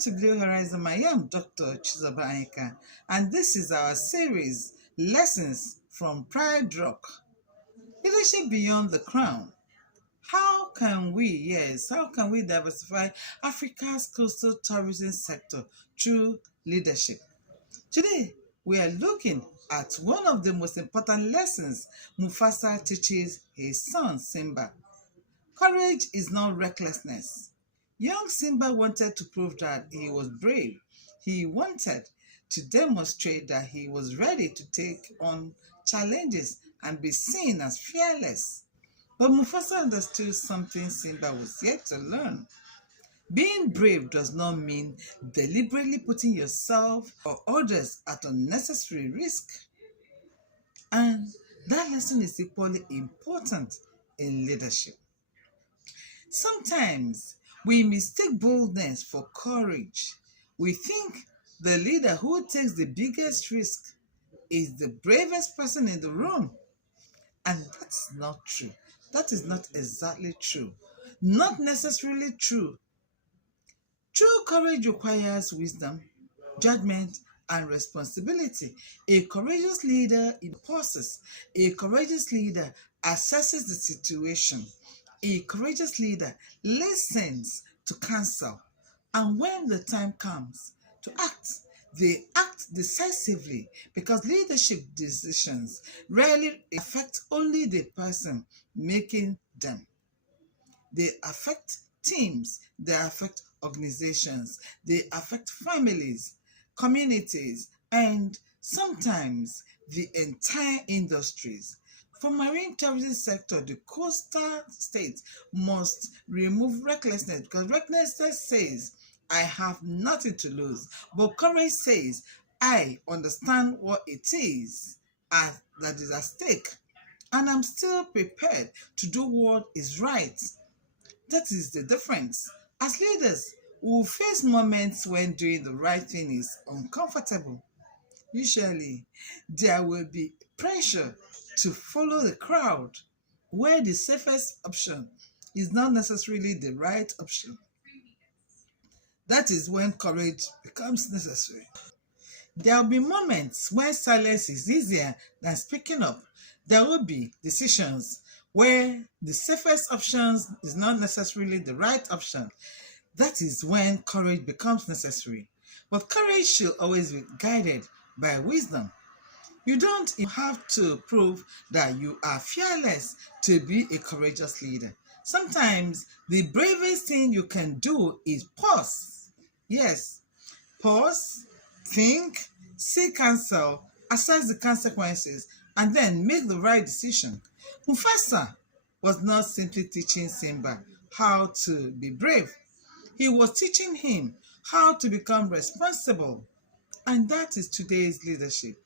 to Blue Horizon. I am Dr. Chizoba Anyika, and this is our series, Lessons from Pride Rock. Leadership Beyond the Crown. How can we diversify Africa's coastal tourism sector through leadership? Today, we are looking at one of the most important lessons Mufasa teaches his son Simba. Courage is not recklessness. Young Simba wanted to prove that he was brave. He wanted to demonstrate that he was ready to take on challenges and be seen as fearless. But Mufasa understood something Simba was yet to learn. Being brave does not mean deliberately putting yourself or others at unnecessary risk. And that lesson is equally important in leadership. Sometimes we mistake boldness for courage. We think the leader who takes the biggest risk is the bravest person in the room. And that's not true. That is not exactly true. Not necessarily true. True courage requires wisdom, judgment, and responsibility. A courageous leader imposes. A courageous leader assesses the situation. A courageous leader listens to counsel. And when the time comes to act, they act decisively because leadership decisions rarely affect only the person making them. They affect teams, they affect organizations, they affect families, communities, and sometimes the entire industries. For marine tourism sector, the coastal states must remove recklessness because recklessness says, I have nothing to lose. But courage says, I understand what it is that is at stake, and I'm still prepared to do what is right. That is the difference. As leaders, we will face moments when doing the right thing is uncomfortable. Usually, there will be pressure to follow the crowd, where the safest option is not necessarily the right option. That is when courage becomes necessary. There will be moments when silence is easier than speaking up. There will be decisions where the safest option is not necessarily the right option. That is when courage becomes necessary. But courage should always be guided by wisdom. You don't have to prove that you are fearless to be a courageous leader. Sometimes the bravest thing you can do is pause. Yes, pause, think, seek counsel, assess the consequences, and then make the right decision. Mufasa was not simply teaching Simba how to be brave. He was teaching him how to become responsible. And that is today's leadership.